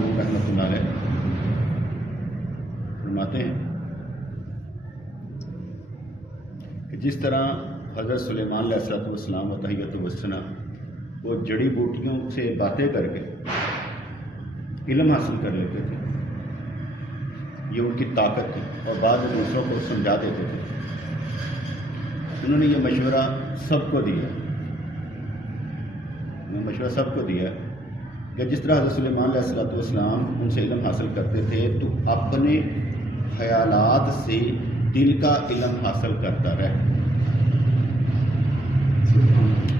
نور رحمۃ اللہ علیہ فرماتے ہیں کہ جس طرح حضرت سلیمان علیہ السلام و تحیۃ وسنا وہ جڑی بوٹیوں سے باتیں کر کے علم حاصل کر لیتے تھے، یہ ان کی طاقت تھی، اور بعد میں دوسروں کو سمجھا دیتے تھے. انہوں نے یہ مشورہ سب کو دیا، سب کو دیا کہ جس طرح حضرت سلیمان علیہ السلام ان سے علم حاصل کرتے تھے تو اپنے خیالات سے دل کا علم حاصل کرتا رہے.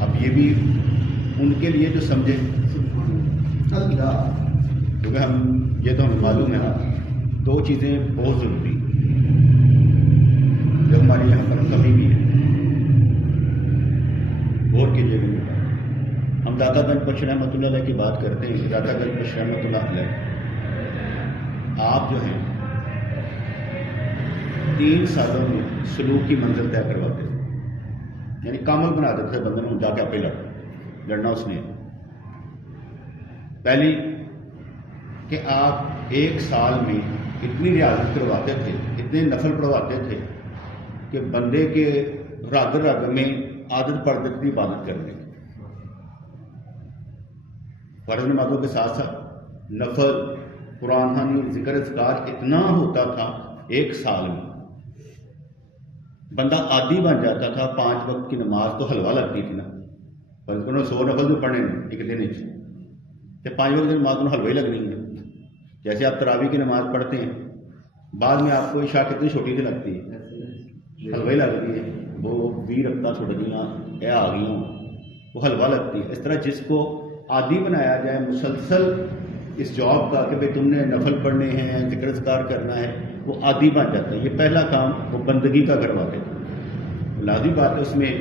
اب یہ بھی ان کے لیے جو سمجھے، کیونکہ یہ تو ہمیں معلوم ہے نا، دو چیزیں بہت ضروری جو ہمارے یہاں پر کمی بھی ہے. غور کیجیے گا، ہم داتا گنج بخش رحمۃ اللہ علیہ کی بات کرتے ہیں. داتا گنج بخش رحمۃ اللہ علیہ آپ جو ہیں 3 سالوں میں سلوک کی منزل طے کرواتے تھے، یعنی کامل بنا دیتے تھے بندے میں جا کے آپ پہ لڑنا اس نے. پہلی کہ آپ 1 سال میں اتنی ریاضت کرواتے تھے، اتنے نفل پڑھواتے تھے کہ بندے کے رگ رگ میں عادت پڑ جاتی تھی عبادت کرنے کی. فرض نمازوں کے ساتھ ساتھ نفل، قرآن خوانی، ذکر اذکار اتنا ہوتا تھا 1 سال میں بندہ عادی بن جاتا تھا. 5 وقت کی نماز تو حلوہ لگتی تھی نا، فرض کرو 100 نفل جو پڑھنے ایک دن کہ 5 وقت کی نماز تو حلوہ ہی لگنی ہے. جیسے آپ تراویح کی نماز پڑھتے ہیں، بعد میں آپ کو عشاء کتنی چھوٹی سی لگتی ہے، حلوہ ہی لگتی ہے. وہ 20 رکعتیں چھوٹ گئیاں اے آ گئی ہوں، وہ حلوہ لگتی ہے. اس طرح جس کو عادی بنایا جائے مسلسل اس جاب کا کہ بھئی تم نے نفل پڑھنے ہیں، ذکر اذکار کرنا ہے، وہ عادی بن جاتا ہے. یہ پہلا کام وہ بندگی کا کرواتے تھے. لازمی بات ہے اس میں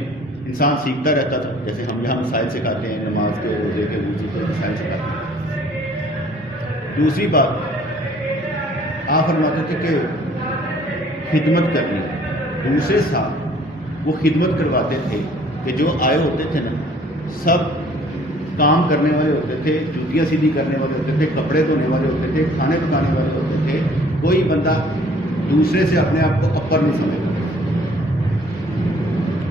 انسان سیکھتا رہتا تھا. جیسے ہم یہاں مسائل سکھاتے ہیں، نماز کے روزے کے وضو کے مسائل سکھاتے ہیں. دوسری بات آپ فرماتے تھے کہ خدمت کرنی. دوسرے سال وہ خدمت کرواتے تھے کہ جو آئے ہوتے تھے نا سب کام کرنے والے ہوتے تھے، جوتیاں سیدھی کرنے والے ہوتے تھے، کپڑے دھونے والے ہوتے تھے، کھانے پکانے والے ہوتے تھے. کوئی بندہ دوسرے سے اپنے آپ کو اپر نہیں سمجھتا.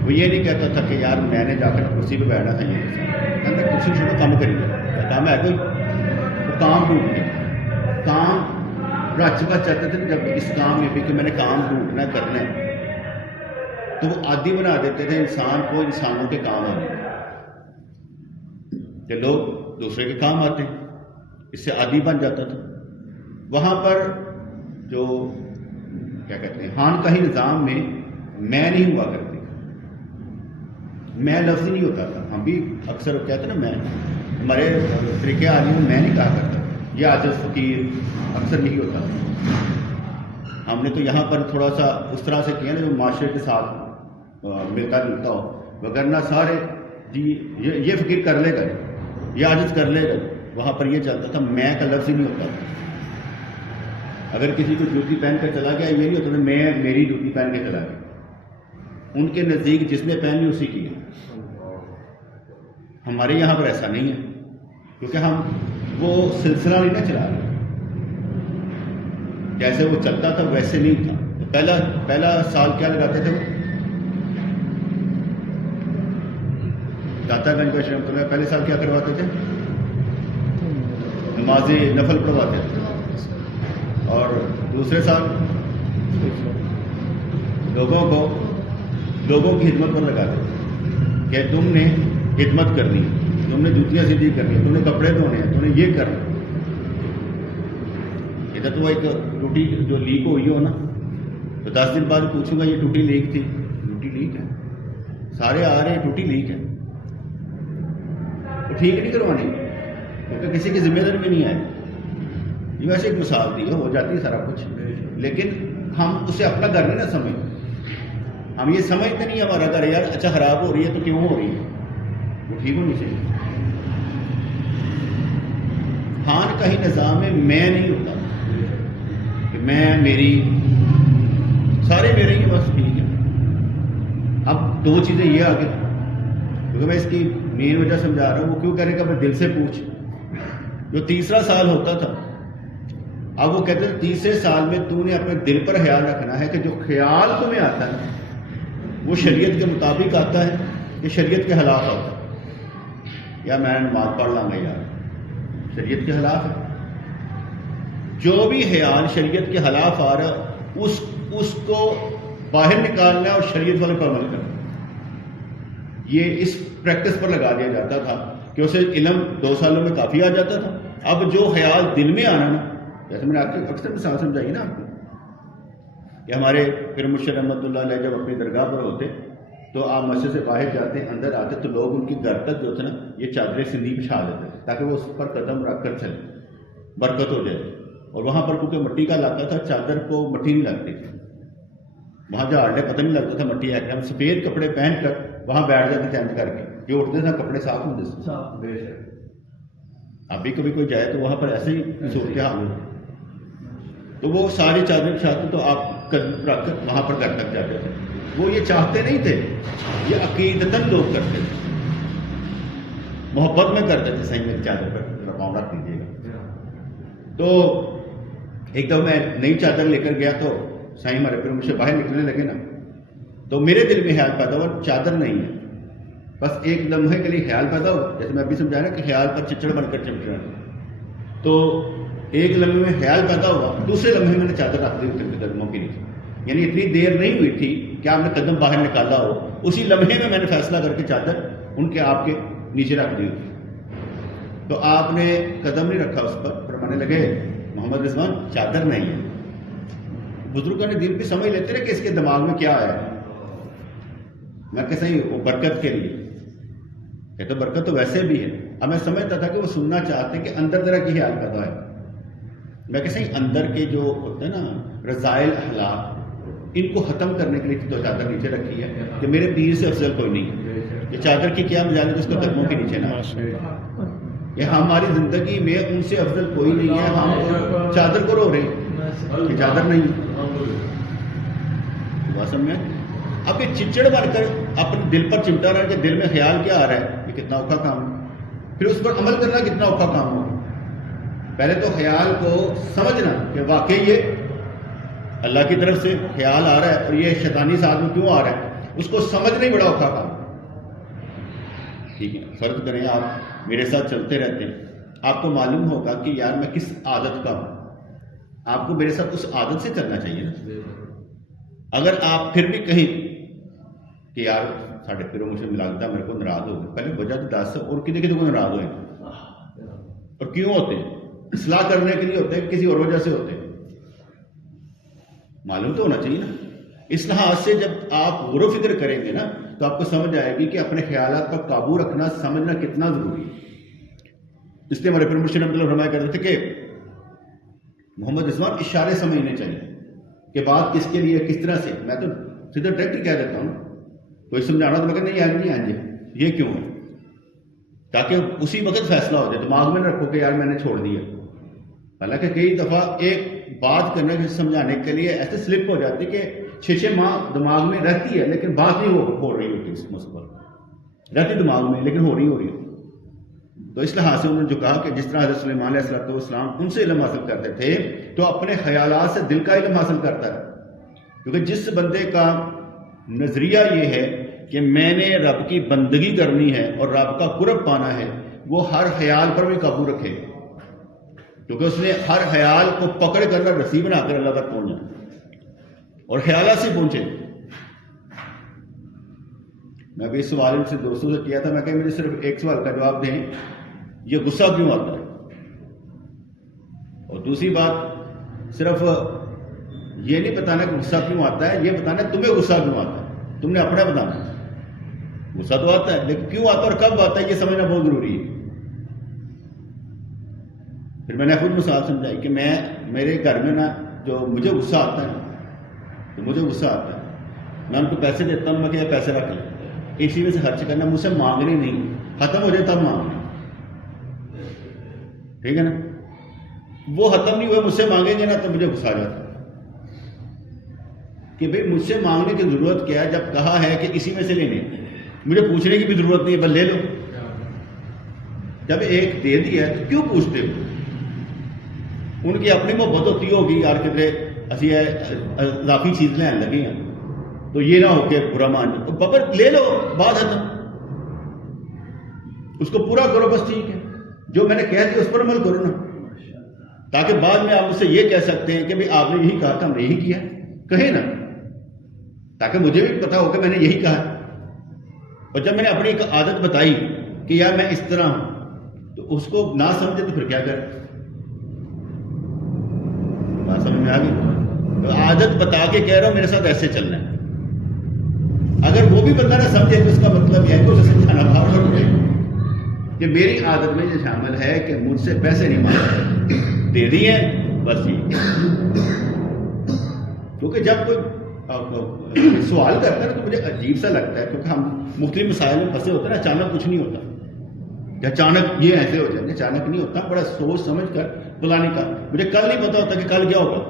وہ یہ نہیں کہتا تھا کہ یار میں نے جا کر کرسی پہ بیٹھنا تھا، یہ کہتا کرسی چھوڑو کام کریے. کام ہے کوئی وہ کام ڈھونڈنے، کام رچ بچ چاہتے تھے. جب اس کام میں بھی کہ میں نے کام ڈھونڈنا کرنا ہے تو وہ عادی بنا دیتے تھے انسان کو انسانوں کے کام آنے کہ لوگ دوسرے کے کام آتے ہیں. اس سے عادی بن جاتا تھا. وہاں پر جو کیا کہتے ہیں خانقاہی نظام میں میں نہیں ہوا کرتی، میں لفظ ہی نہیں ہوتا تھا. ہم بھی اکثر کہتے ہیں نا میں، ہمارے طریقے عالی میں نہیں کہا کرتا. یہ عاجز فقیر اکثر نہیں ہوتا. ہم نے تو یہاں پر تھوڑا سا اس طرح سے کیا نا جو معاشرے کے ساتھ ملتا جلتا ہو، وگرنہ سارے جی یہ فقیر کر لے گا، یہ عاجز کر لے گا. وہاں پر یہ چلتا تھا میں کا لفظ ہی نہیں ہوتا تھا. اگر کسی کو جوتی پہن کر چلا گیا یہ نہیں ہوتا تھا میں میری جوتی پہن کے چلا گیا. ان کے نزدیک جس نے پہنی اسی کی ہے. ہمارے یہاں پر ایسا نہیں ہے کیونکہ ہم وہ سلسلہ نہیں نہ چلا رہے. جیسے وہ چلتا تھا ویسے نہیں تھا. پہلا سال کیا لگاتے تھے وہ داتا گنج بخش رحمۃ اللہ پہلے سال کیا کرواتے تھے؟ نماز نفل پڑھواتے تھے. اور دوسرے سال لوگوں کی خدمت پر لگاتے تھے کہ تم نے خدمت کرنی، تم نے جوتیاں سیدھی کرنی، تم نے کپڑے دھونے ہیں، تم نے یہ کرنا. ادھر تو ایک ٹوٹی جو لیک ہوئی ہو نا تو 10 دن بعد پوچھوں گا یہ ٹوٹی لیک تھی، ٹوٹی لیک ہے. سارے آ رہے ہیں ٹوٹی لیک ہے، تو ٹھیک نہیں کروانی کیونکہ کسی کی ذمہ داری میں نہیں آئے. یہ ویسے ایک مثال دی ہے، ہو جاتی ہے سارا کچھ، لیکن ہم اسے اپنا گھر نہیں نہ سمجھتے. ہم یہ سمجھتے نہیں ہمارا گھر یار اچھا خراب ہو رہی ہے تو کیوں ہو رہی ہے، وہ ٹھیک ہونی چاہیے. خانقاہی نظام میں نہیں ہوتا کہ میں میری سارے میرے ہی بس ٹھیک ہے. اب 2 چیزیں یہ آگے کیونکہ میں اس کی مین وجہ سمجھا رہا ہوں. وہ کیوں کہنے کا میں دل سے پوچھ. جو تیسرا سال ہوتا تھا اب وہ کہتے ہیں 30 سال میں تو نے اپنے دل پر خیال رکھنا ہے کہ جو خیال تمہیں آتا ہے وہ شریعت کے مطابق آتا ہے کہ شریعت کے خلاف آتا ہے. یا میں نماز پڑھ لاں گا یار، شریعت کے خلاف ہے. جو بھی خیال شریعت کے خلاف آ رہا ہے اس کو باہر نکالنا ہے اور شریعت والے پر عمل کرنا. یہ اس پریکٹس پر لگا دیا جاتا تھا کہ اسے علم 2 سالوں میں کافی آ جاتا تھا. اب جو خیال دل میں آنا نا، جیسے میں نے آپ کو اکثر مثال سمجھائی نا آپ کو، کہ ہمارے پیر مرشد رحمۃ اللہ علیہ جب اپنی درگاہ پر ہوتے تو آپ مسجد سے باہر جاتے اندر آتے تو لوگ ان کی گھر تک جو تھے نا یہ چادریں سندھی بچھا دیتے تھے تاکہ وہ اس پر قدم رکھ کر چلے، برکت ہو جائے. اور وہاں پر کیونکہ مٹی کا علاقہ تھا، چادر کو مٹی نہیں لگتی تھی، وہاں جو آڈے پتہ نہیں لگتا تھا مٹی ہے کہ ہم سفید کپڑے پہن کر وہاں بیٹھ جاتے چینج کر کے، جو اٹھتے تھے کپڑے صاف ہوتے تھے. ابھی کبھی کوئی جائے تو وہاں پر ایسے ہی صورتحال ہوتی، تو وہ ساری چادر بچھاتے تو آپ قدم رکھ کر وہاں پر گھر تک جاتے تھے. وہ یہ چاہتے نہیں تھے، یہ عقیدتاً لوگ کرتے تھے، محبت میں کرتے تھے. صحیح میری چادر پر پاؤں رکھ دیجیے گا. تو ایک دم میں نئی چادر لے کر گیا تو سائیں ہمارے پھر مجھ سے باہر نکلنے لگے نا، تو میرے دل میں خیال پیدا ہوا چادر نہیں ہے، بس ایک لمحے کے لیے خیال پیدا ہوا. جیسے میں ابھی سمجھا نا کہ خیال پر چچڑ بن کر چمک رہا، تو ایک لمحے میں خیال پیدا ہوا، دوسرے لمحے میں نے چادر رکھ دی اتر کے قدموں کے نیچے. یعنی اتنی دیر نہیں ہوئی تھی کہ آپ نے قدم باہر نکالا ہو، اسی لمحے میں نے فیصلہ کر کے چادر ان کے آپ کے نیچے رکھ دی ہوئی. تو آپ نے قدم نہیں رکھا اس پر، فرمانے لگے محمد رضوان چادر نہیں ہے. بزرگوں نے دین بھی سمجھ لیتے نا کہ اس کے دماغ میں کیا ہے. میں کہ صحیح وہ برکت کے لیے، یہ تو برکت تو ویسے بھی ہے. اب میں سمجھتا تھا کہ وہ سننا چاہتے ہیں کہ اندر طرح کی خیال پیدا ہے. میں کہ صحیح اندر کے جو ہوتے ہیں نا رذائل اخلاق، ان کو ختم کرنے کے لیے تو چادر نیچے رکھی ہے کہ میرے پیر سے افضل کوئی نہیں ہے. یہ چادر کی کیا مجال ہے اس کو قدموں کے نیچے نہ، یہ ہماری زندگی میں ان سے افضل کوئی نہیں ہے. ہم چادر کو رو رہے ہیں کہ چادر نہیں ہے. میں اب یہ چچڑ بن کر اپنے دل پر چمٹا رہا ہے کہ دل میں خیال کیا آ رہا ہے، یہ کتنا اوکھا کام ہے. پھر اس پر عمل کرنا کتنا اوکھا کام ہو. پہلے تو خیال کو سمجھنا کہ واقعی یہ اللہ کی طرف سے خیال آ رہا ہے اور یہ شیطانی ساتھ میں کیوں آ رہا ہے، اس کو سمجھنا ہی بڑا اوکھا کام. ٹھیک ہے، فرض کریں آپ میرے ساتھ چلتے رہتے ہیں، آپ کو معلوم ہوگا کہ یار میں کس عادت کا ہوں، آپ کو میرے ساتھ اس عادت سے چلنا چاہیے نا. اگر آپ پھر بھی کہیں کہ یار ساڑھے پیروں مجھ سے ملاقتا میرے کو ناراض ہو گئے، پہلے وجہ تو دس اور کدے کو ناراض ہوئے اور کیوں ہوتے ہیں؟ اصلاح کرنے کے لیے ہوتے ہیں، کسی اور وجہ سے ہوتے ہیں. معلوم تو ہونا چاہیے نا. اس لحاظ سے جب آپ غور و فکر کریں گے نا تو آپ کو سمجھ آئے گی کہ اپنے خیالات پر قابو رکھنا سمجھنا کتنا ضروری ہے. اس لیے ہمارے پیر مرشد رحمۃ اللہ فرمایا کرتے تھے کہ محمد رضوان اشارے سمجھنے چاہیے کہ بات کس کے لیے کس طرح سے. میں تو سیدھا ڈائریکٹ کہہ دیتا ہوں، کوئی سمجھانا تو میں کہ نہیں آئیں گے یہ کیوں ہے، تاکہ اسی وقت فیصلہ ہو جائے. دماغ میں نہ رکھو کہ یار میں نے چھوڑ دیا. حالانکہ کئی دفعہ ایک بات کرنے کے سمجھانے کے لیے ایسے سلپ ہو جاتی کہ 6 ماہ دماغ میں رہتی ہے لیکن بات نہیں ہو رہی ہوتی، اس مثبت رہتی دماغ میں لیکن ہو رہی. تو اس لحاظ سے انہوں نے جو کہا کہ جس طرح حضرت سلیمان علیہ السلام ان سے علم حاصل کرتے تھے تو اپنے خیالات سے دل کا علم حاصل کرتا ہے. کیونکہ جس بندے کا نظریہ یہ ہے کہ میں نے رب کی بندگی کرنی ہے اور رب کا قرب پانا ہے، وہ ہر خیال پر بھی قابو رکھے، کیونکہ اس نے ہر خیال کو پکڑ کر رسی بنا کر اللہ تک پہنچنا اور خیالات سے پہنچے. میں ابھی اس سوال سے دوستوں سے کیا تھا، میں کہ مجھے صرف ایک سوال کا جواب دیں، یہ غصہ کیوں آتا ہے؟ اور دوسری بات صرف یہ نہیں بتانا کہ غصہ کیوں آتا ہے، یہ بتانا تمہیں غصہ کیوں آتا ہے. تم نے اپنا بتانا. غصہ تو آتا ہے لیکن کیوں آتا ہے اور کب آتا ہے یہ سمجھنا بہت ضروری ہے. پھر میں نے خود مثال سمجھائی کہ میرے گھر میں نا جو مجھے غصہ آتا ہے تو مجھے غصہ آتا ہے، میں ان کو پیسے دیتا ہوں، میں کہ پیسے رکھ لیں، اسی میں سے خرچ کرنا، مجھ سے مانگنے نہیں، ختم ہو جائے تب مانگنا. ٹھیک ہے نا. وہ ختم نہیں ہوئے مجھ سے مانگیں گے نا تو مجھے غصہ آ جاتا ہے کہ بھئی مجھ سے مانگنے کی ضرورت کیا ہے جب کہا ہے کہ اسی میں سے لینے، مجھے پوچھنے کی بھی ضرورت نہیں ہے، بس لے لو. جب ایک دے دیا ہے تو کیوں پوچھتے ہو؟ ان کی اپنی محبت ہوتی ہوگی یار کدھر اسی اضافی چیز لین لگے ہیں تو یہ نہ ہو کہ برا مان جاؤ بابا لے لو بات ختم اس کو پورا کرو بس ٹھیک ہے جو میں نے کہہ دیا اس پر عمل کرو نا تاکہ بعد میں آپ مجھ سے یہ کہہ سکتے ہیں کہ بھائی آپ نے یہی کہا تھا ہم نے یہی کیا کہیں نا تاکہ مجھے بھی پتا ہو کہ میں نے یہی کہا اور جب میں نے اپنی ایک عادت بتائی کہ یار میں اس طرح ہوں تو اس کو نہ سمجھے تو پھر کیا کریں بات سمجھ میں آ گئی تو عادت بتا کے کہہ رہا ہوں میرے ساتھ ایسے چلنا ہے اگر وہ بھی بندہ نہ سمجھے تو اس کا مطلب یہ ہے کہ اسے سمجھانا بھاؤ کر دے کہ میری عادت میں یہ شامل ہے کہ مجھ سے پیسے نہیں مانگتے دے دیے بس یہ کیونکہ جب کوئی سوال کرتا ہے نا تو مجھے عجیب سا لگتا ہے کیونکہ ہم مختلف مسائل میں پھنسے ہوتے ہیں نا اچانک کچھ نہیں ہوتا کہ اچانک یہ ایسے ہو جائیں گے اچانک نہیں ہوتا بڑا سوچ سمجھ کر بلانے کا مجھے کل نہیں پتا ہوتا کہ کل کیا ہوگا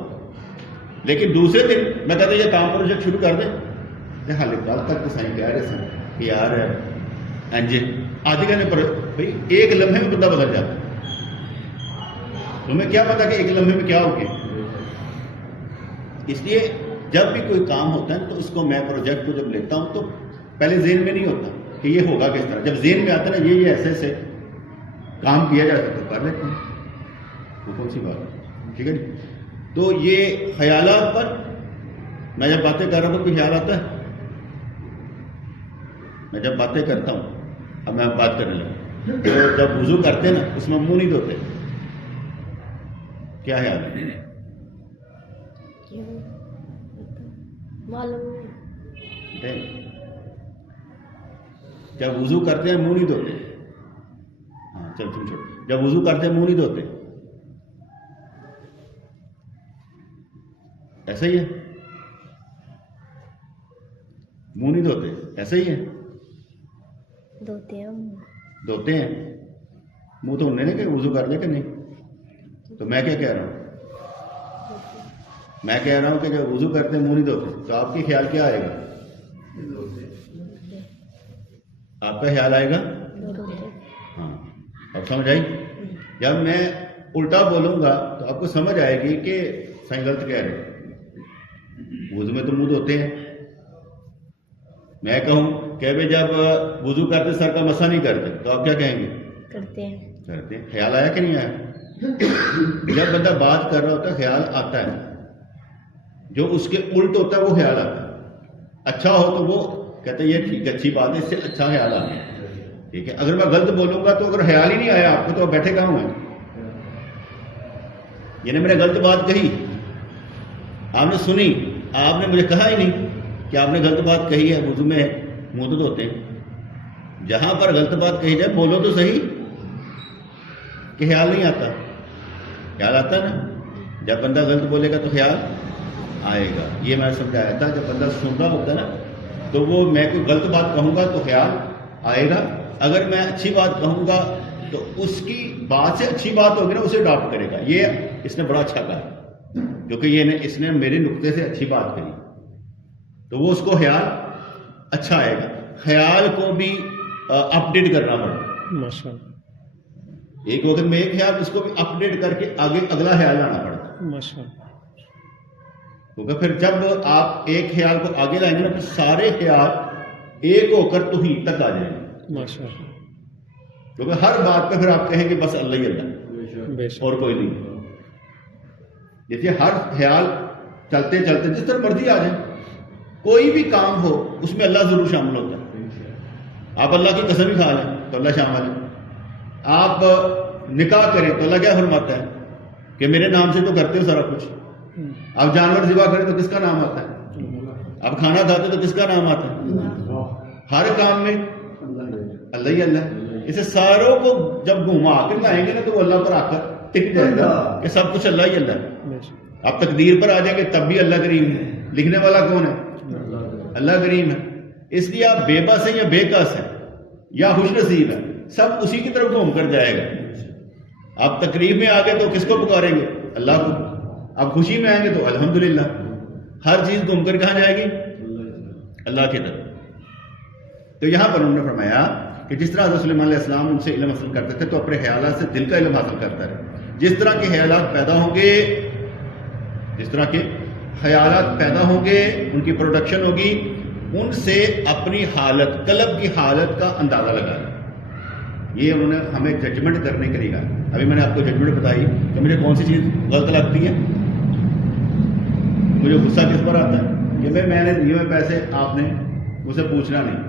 لیکن دوسرے دن میں کہتا یہ کام پروجیکٹ شروع کر دیں حال کل تک تو صحیح کہہ رہے سن کہ یار انجے آدھے گھنٹے پر بھائی ایک لمحے میں بندہ بدل جاتا تمہیں کیا پتا کہ ایک لمحے میں کیا ہو گیا اس لیے جب بھی کوئی کام ہوتا ہے تو اس کو میں پروجیکٹ کو جب لیتا ہوں تو پہلے ذہن میں نہیں ہوتا کہ یہ ہوگا کس طرح جب ذہن میں آتا ہے نا یہ ایسے ایسے کام کیا جا سکتا تو کر لیتے ہیں وہ کون سی بات ہے ٹھیک ہے جی تو یہ خیالات پر میں جب باتیں کر رہا ہوں تو کوئی خیال آتا ہے میں جب باتیں کرتا ہوں اب میں بات کرنے لگا تو جب وضو کرتے نا اس میں منہ نہیں دھوتے کیا خیال ہے جب وضو کرتے ہیں منہ نہیں دھوتے ہاں چل تم چھوڑ جب وضو کرتے ہیں منہ نہیں دھوتے ایسا ہی ہے منہ نہیں دھوتے ایسا ہی ہے دھوتے ہیں منہ تو انہیں کہ وضو کر لے کہ نہیں تو میں کیا کہہ رہا ہوں میں کہہ رہا ہوں کہ جب وضو کرتے ہیں منہ نہیں دھوتے تو آپ کے خیال کیا آئے گا آپ کا خیال آئے گا ہاں اب سمجھ آئی جب میں الٹا بولوں گا تو آپ کو سمجھ آئے گی کہ صحیح غلط کہہ رہے وضو میں تو منہ دھوتے ہیں میں کہوں کہ بھائی جب وضو کرتے سر کا مسا نہیں کرتے تو آپ کیا کہیں گے کرتے ہیں خیال آیا کہ نہیں آیا جب بندہ بات کر رہا ہوتا ہے خیال آتا ہے جو اس کے الٹ ہوتا ہے وہ خیال آتا ہے اچھا ہو تو وہ کہتے ہیں یہ ٹھیک اچھی بات ہے اس سے اچھا خیال آتا ہے ٹھیک ہے اگر میں غلط بولوں گا تو اگر خیال ہی نہیں آیا آپ کو تو بیٹھے کہاں ہوئے یعنی میں نے غلط بات کہی آپ نے سنی آپ نے مجھے کہا ہی نہیں کہ آپ نے غلط بات کہی ہے وضو میں منہ تو دھوتے ہیں جہاں پر غلط بات کہی جائے بولو تو صحیح کہ خیال نہیں آتا خیال آتا نا جب بندہ غلط بولے گا تو خیال آئے گا یہ میں نے سمجھایا تھا جب بندہ سن رہا ہوتا ہے نا تو وہ میں کوئی غلط بات کہوں گا تو خیال آئے گا اگر میں اچھی بات کہوں گا تو اس کی بات سے اچھی بات ہوگی نا اسے اڈاپٹ کرے گا یہ اس نے بڑا اچھا کہا کیونکہ یہ اس نے میرے نقطے سے اچھی بات کہی تو وہ اس کو خیال اچھا آئے گا خیال کو بھی اپڈیٹ کرنا پڑتا ایک وقت میں ایک خیال اس کو بھی اپڈیٹ کر کے آگے اگلا خیال لانا پڑتا کیونکہ پھر جب آپ ایک خیال کو آگے لائیں گے نا پھر سارے خیال ایک ہو کر توحید تک آ جائیں گے کیونکہ ہر بات پہ پھر آپ کہیں گے بس اللہ ہی اللہ اور کوئی نہیں جیسے ہر خیال چلتے چلتے جس طرح مرضی آ جائے کوئی بھی کام ہو اس میں اللہ ضرور شامل ہوتا ہے آپ اللہ کی قسم ہی کھا لیں تو اللہ شامل ہے آپ نکاح کریں تو اللہ کیا فرماتا ہے کہ میرے نام سے تو کرتے ہو سارا کچھ آپ جانور ذبح کریں تو کس کا نام آتا ہے آپ کھانا کھاتے تو کس کا نام آتا ہے ہر کام میں اللہ ہی اللہ اسے ساروں کو جب گھما کر لائیں گے نا تو وہ اللہ پر آ کر ٹک جائے گا کہ سب کچھ اللہ ہی اللہ ہے آپ تقدیر پر آ جائیں گے تب بھی اللہ کریم ہے لکھنے والا کون ہے اللہ کریم ہے اس لیے آپ بے بس ہیں یا بے کس ہیں یا خوش نصیب ہیں سب اسی کی طرف گھوم کر جائے گا آپ تقریب میں آ گئے تو کس کو پکاریں گے اللہ کو آپ خوشی میں آئیں گے تو الحمدللہ ہر چیز گھوم کر کہاں جائے گی اللہ کی طرف تو یہاں پر انہوں نے فرمایا کہ جس طرح حضرت سلیمان علیہ السلام ان سے علم حاصل کرتے تھے تو اپنے خیالات سے دل کا علم حاصل کرتا ہے جس طرح کے خیالات پیدا ہوں گے، جس طرح کے خیالات پیدا ہوں گے، ان کی پروڈکشن ہوگی، ان سے اپنی حالت، قلب کی حالت کا اندازہ لگانا. یہ انہوں نے ہمیں ججمنٹ کرنے کے لیے کہا. ابھی میں نے آپ کو ججمنٹ بتائی کہ مجھے کون سی چیز غلط لگتی ہے. مجھے غصہ کس پر آتا ہے کہ بھائی میں نے دیے ہوئے پیسے آپ نے مجھ سے پوچھنا نہیں.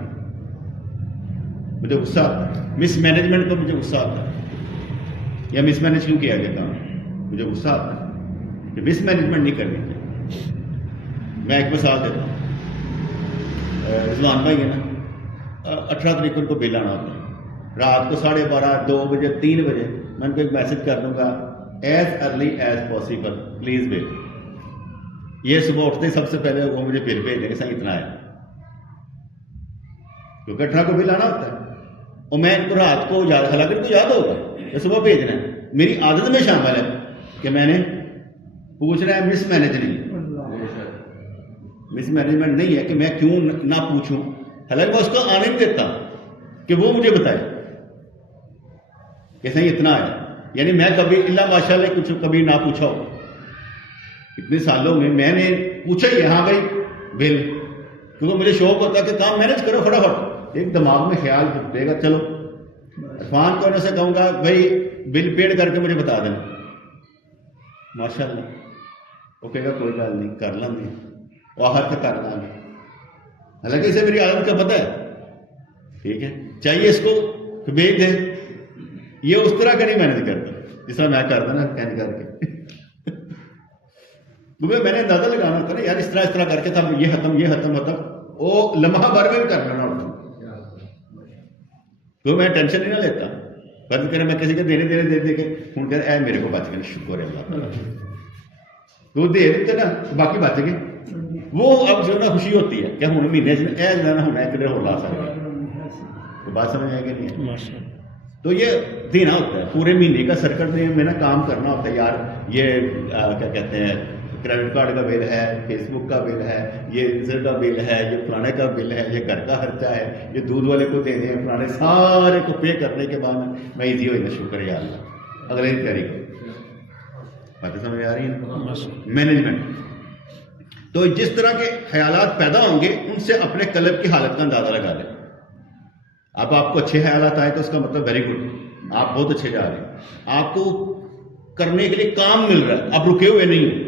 مجھے غصہ آتا ہے مس مینجمنٹ پر، مجھے غصہ آتا ہے یا مس مینج کیوں کیا گیا کام. مجھے غصہ آتا ہے کہ مس مینجمنٹ نہیں کرنی چاہیے. میں ایک مثال دیتا ہوں. رضوان بھائی ہے نا، 18 تاریخ کو بل آنا ہوتا ہے، رات کو 12:30 2 بجے 3 بجے میں ان کو ایک میسج کر دوں گا as early as possible please بل. یہ صبح اٹھتے ہی سب سے پہلے وہ مجھے بل بھیج دیں گے سر اتنا ہے، کیونکہ 18 کو بل آنا ہوتا ہے. اور میں ان کو رات کو یاد، حالانکہ ان کو یاد ہوگا کہ صبح بھیجنا ہے. میری عادت میں شامل ہے کہ میں نے پوچھنا ہے، مس مینج نہیں. مس مینجمنٹ نہیں ہے کہ میں کیوں نہ پوچھوں، حالانکہ میں اس کو آنے نہیں دیتا کہ وہ مجھے بتائے کہ صحیح اتنا ہے. یعنی میں کبھی اللہ ماشاء اللہ کچھ کبھی نہ پوچھا ہو. اتنے سالوں میں نے پوچھا ہی ہے ہاں بھائی بل، کیونکہ مجھے شوق ہوتا ہے کہ کام مینج کرو فٹافٹ. ایک دماغ میں خیال دے گا چلو عرفان کو سے کہوں گا بھائی بل پیڈ کر کے مجھے بتا دینا، ماشاء اللہ وہ کہے گا کوئی گل نہیں کر لیں گے، باہر سے کر لیں گے. حالانکہ اسے میری عادت کا پتہ ہے. ٹھیک ہے، چاہیے اس کو بھیج دیں. یہ اس طرح کا نہیں مینج کرتا جس طرح میں کرتا نا کہنے کر کے. کیونکہ میں نے اندازہ لگانا ہوتا نا یار اس طرح کر کے تھا یہ ختم وہ لمحہ بھر میں کر لینا ہوتا. تو میں ٹینشن نہیں نہ لیتا. فرض کرے میں کسی کے دینے دے کے ہوں کہ اے میرے کو بچ گئے، شکر ہے اللہ. وہ دے دیتے نا باقی بچ گئے. وہ اب جو نا خوشی ہوتی ہے کہ ہوں مہینے سے اے لینا ہونا ہے کدھر ہو لا سکتا تو بات سمجھ آئے گی نہیں. تو یہ دینا ہوتا ہے پورے مہینے کا سرکٹ میں نا کام کرنا ہوتا ہے. یار یہ کیا کہتے ہیں کریڈٹ کارڈ کا بل ہے، فیس بک کا بل ہے، یہ ریزلٹ کا بل ہے، یہ فلانے کا بل ہے، یہ گھر کا خرچہ ہے، یہ دودھ والے کو دینے ہیں، فلانے سارے کو پے کرنے کے بعد میں ایزی ہوئی نا شکر ہے اللہ اگلے دن تیاری باتیں سمجھ آ رہی ہیں. مینجمنٹ. تو جس طرح کے خیالات پیدا ہوں گے ان سے اپنے قلب کی حالت کا اندازہ لگا لیں. اب آپ کو اچھے خیالات آئے تو اس کا مطلب ویری گڈ، آپ بہت اچھے جا رہے ہیں، آپ کو کرنے کے لیے کام مل رہا ہے، آپ رکے ہوئے نہیں.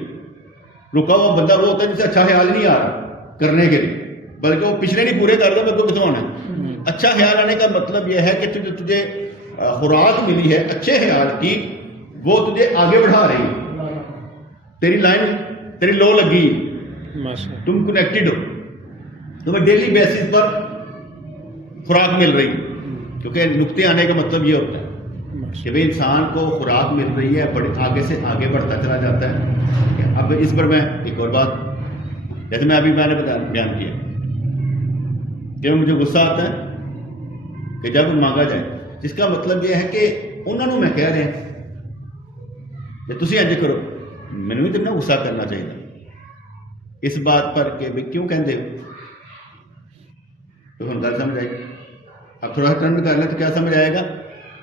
رکا ہوا بندہ وہ ہوتا ہے جسے اچھا خیال نہیں آ رہا کرنے کے لیے، بلکہ وہ پچھلے نہیں پورے کر رہا بلکہ کتنا ہونا ہے. اچھا خیال آنے کا مطلب یہ ہے کہ تجھے خوراک ملی ہے اچھے خیال کی، وہ تجھے آگے بڑھا رہی ہے. تیری لائن تیری لو لگی، تم کنیکٹڈ ہو، تمہیں ڈیلی بیسس پر خوراک مل رہی ہے. کیونکہ نقطے آنے کا مطلب یہ ہوتا ہے کہ بھائی انسان کو خوراک مل رہی ہے، بڑے آگے سے آگے بڑھتا چلا جاتا ہے. اب اس پر میں ایک اور بات، جیسے میں ابھی میں نے بیان کیا کہ مجھے غصہ آتا ہے کہ جب مانگا جائے، جس کا مطلب یہ ہے کہ انہوں نے میں کہہ رہے ہیں کہ تسی انج کرو، مینوں بھی تو غصہ کرنا چاہیے اس بات پر کہ بھائی کیوں کہتے ہو. تو ہم گل سمجھ آئے گی. اب تھوڑا سا ٹرن کر لیں تو کیا سمجھ آئے گا،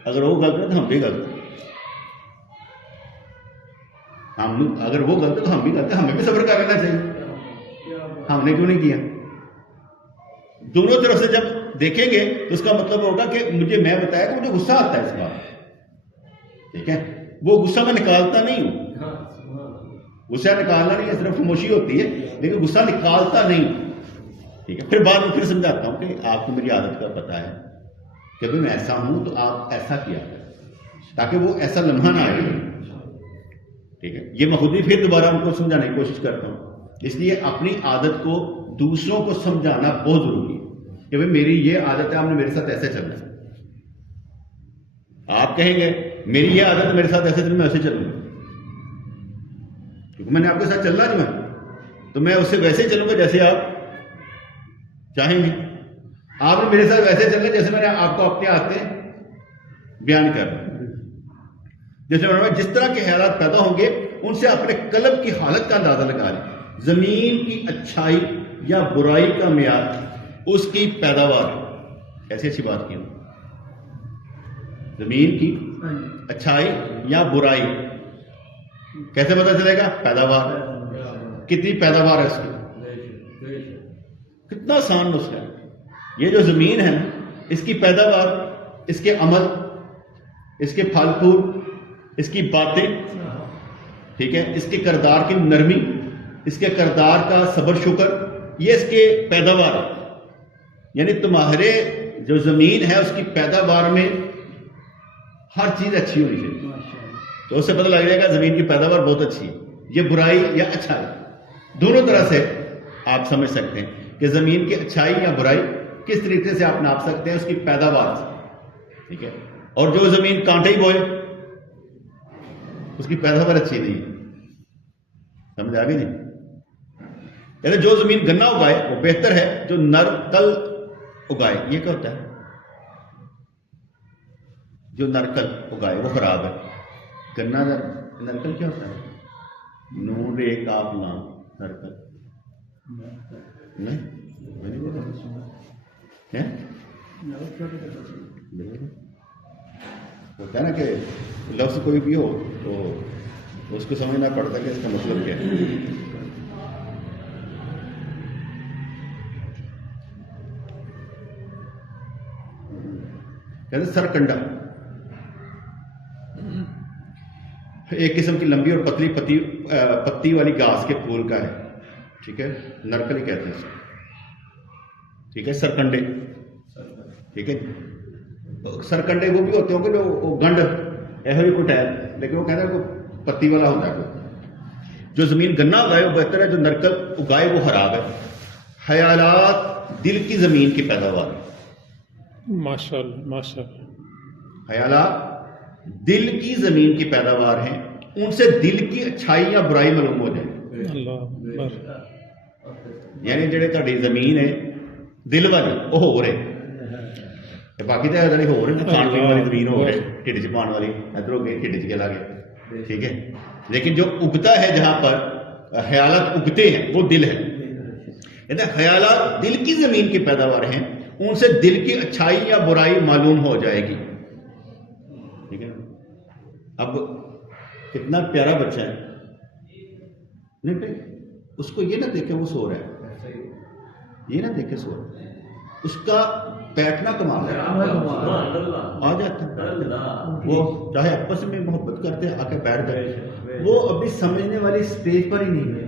اگر وہ غلط ہے تو ہم بھی غلط ہیں. اگر وہ غلط ہے تو ہم بھی غلط ہیں، ہمیں بھی صبر کر لینا چاہیے. ہم نے کیوں نہیں کیا؟ دونوں طرف سے جب دیکھیں گے تو اس کا مطلب ہوگا کہ میں بتایا کہ مجھے غصہ آتا ہے اس بات. ٹھیک ہے، وہ غصہ میں نکالتا نہیں ہوں. غصہ نکالنا نہیں ہے، صرف خاموشی ہوتی ہے، لیکن غصہ نکالتا نہیں. ٹھیک ہے، پھر بعد میں پھر سمجھاتا ہوں کہ آپ کو میری عادت کا پتہ ہے کہ بھائی میں ایسا ہوں تو آپ ایسا کیا تاکہ وہ ایسا لمحہ نہ آئے. ٹھیک ہے، یہ میں خود ہی پھر دوبارہ ان کو سمجھانے کی کوشش کرتا ہوں. اس لیے اپنی عادت کو دوسروں کو سمجھانا بہت ضروری ہے کہ بھائی میری یہ عادت ہے، آپ نے میرے ساتھ ایسے چلنا ہے. آپ کہیں گے میری یہ عادت ہے میرے ساتھ ایسے چلنا، میں ایسے چلوں گا کیونکہ میں نے آپ کے ساتھ چلنا جو ہے تو میں اس سے ویسے ہی چلوں گا جیسے آپ چاہیں گے. آپ نے میرے ساتھ ویسے چلنا جیسے میں نے آپ کو اپنے عادتیں بیان کر رہا ہوں. جیسے میں جس طرح کے خیالات پیدا ہوں گے ان سے اپنے قلب کی حالت کا اندازہ لگا لیں. زمین کی اچھائی یا برائی کا معیار اس کی پیداوار. ایسی اچھی بات کی، زمین کی اچھائی یا برائی کیسے پتہ چلے گا؟ پیداوار، کتنی پیداوار ہے اس کی، کتنا آسان نسخہ ہے۔ یہ جو زمین ہے اس کی پیداوار، اس کے عمل، اس کے پھل پھول، اس کی باتیں، ٹھیک ہے، اس کے کردار کی نرمی، اس کے کردار کا صبر شکر، یہ اس کے پیداوار ہے۔ یعنی تمہارے جو زمین ہے اس کی پیداوار میں ہر چیز اچھی ہونی چاہیے، تو اس سے پتہ لگ جائے گا زمین کی پیداوار بہت اچھی ہے، یہ برائی یا اچھائی، دونوں طرح سے آپ سمجھ سکتے ہیں کہ زمین کی اچھائی یا برائی کس طریقے سے آپ ناپ سکتے ہیں اس کی پیداوار سے، ٹھیک ہے۔ اور جو زمین کانٹے ہی بوئے اس کی پیداوار اچھی نہیں ہے، سمجھ آ گئی نہیں؟ یعنی جو زمین گنا اگائے وہ بہتر ہے جو نرکل اگائے۔ یہ کیا ہوتا ہے؟ جو نرکل اگائے وہ خراب ہے۔ گنا نرکل کیا ہوتا ہے؟ نون ریک کاف لام نرکل نہیں ہوتا ہے نا کہ لفظ کوئی بھی ہو تو اس کو سمجھنا پڑتا ہے کہ اس کا مطلب کیا ہے۔ کہتے سرکنڈا ایک قسم کی لمبی اور پتلی پتی والی گھاس کے پھول کا ہے، ٹھیک ہے، نرکل ہی کہتے ہیں اس کو، ٹھیک ہے، سرکنڈے، ٹھیک ہے۔ سرکنڈے وہ بھی ہوتے ہوں گے جو گنڈ ایسا بھی کچھ ہے، لیکن وہ کہتے ہیں کہ پتی والا ہوتا ہے۔ جو زمین گنا اگائے وہ بہتر ہے، جو نرکل اگائے وہ خراب ہے۔ خیالات دل کی زمین کی پیداوار، ماشاء اللہ ماشاء اللہ۔ خیالات دل کی زمین کی پیداوار ہیں، ان سے دل کی اچھائی یا برائی معلوم ہو جائے۔ اللہ اکبر۔ یعنی جڑے تہاڈی زمین ہے دل والی وہ ہو رہے، باقی تو جڑے ہو رہے کھان پین والی زمین ہو رہے، ٹھڈ چ پان والی ادھر ہو گئی، ٹھڈ چ گلا گئے، ٹھیک ہے۔ لیکن جو اگتا ہے جہاں پر خیالات اگتے ہیں وہ دل ہے۔ یعنی خیالات دل کی زمین کی پیداوار ہیں، ان سے دل کی اچھائی یا برائی معلوم ہو جائے گی، ٹھیک ہے۔ اب کتنا پیارا بچہ ہے، نہیں بھائی اس کو یہ نہ دیکھے وہ سو رہا ہے، یہ نہ دیکھے سو رہا ہے، اس کا بیٹھنا کمال ہے، آ جاتا ہے، وہ چاہے آپس میں محبت کرتے آ کے بیٹھ جائے، وہ ابھی سمجھنے والی اسٹیج پر ہی نہیں ہے۔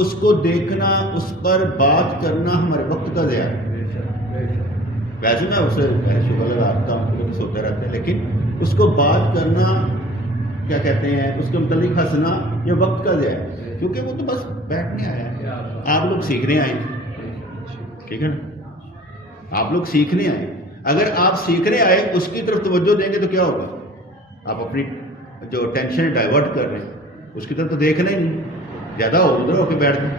اس کو دیکھنا، اس پر بات کرنا ہمارے وقت کا ضیاع ہے۔ ویسے میں اسے شکر لگاتا ہوں، سوتے رہتے ہیں، لیکن اس کو بات کرنا کیا کہتے ہیں، اس کے متعلق ہنسنا یہ وقت کا ضیاع ہے، کیونکہ وہ تو بس بیٹھنے آیا ہے، آپ لوگ سیکھنے آئے ہیں، ٹھیک ہے نا، آپ لوگ سیکھنے آئے۔ اگر آپ سیکھنے آئے اس کی طرف توجہ دیں گے تو کیا ہوگا؟ آپ اپنی جو ٹینشن ڈائیورٹ کر رہے ہیں اس کی طرف تو دیکھنا ہی نہیں، زیادہ ادھر ہو کے بیٹھ جائیں،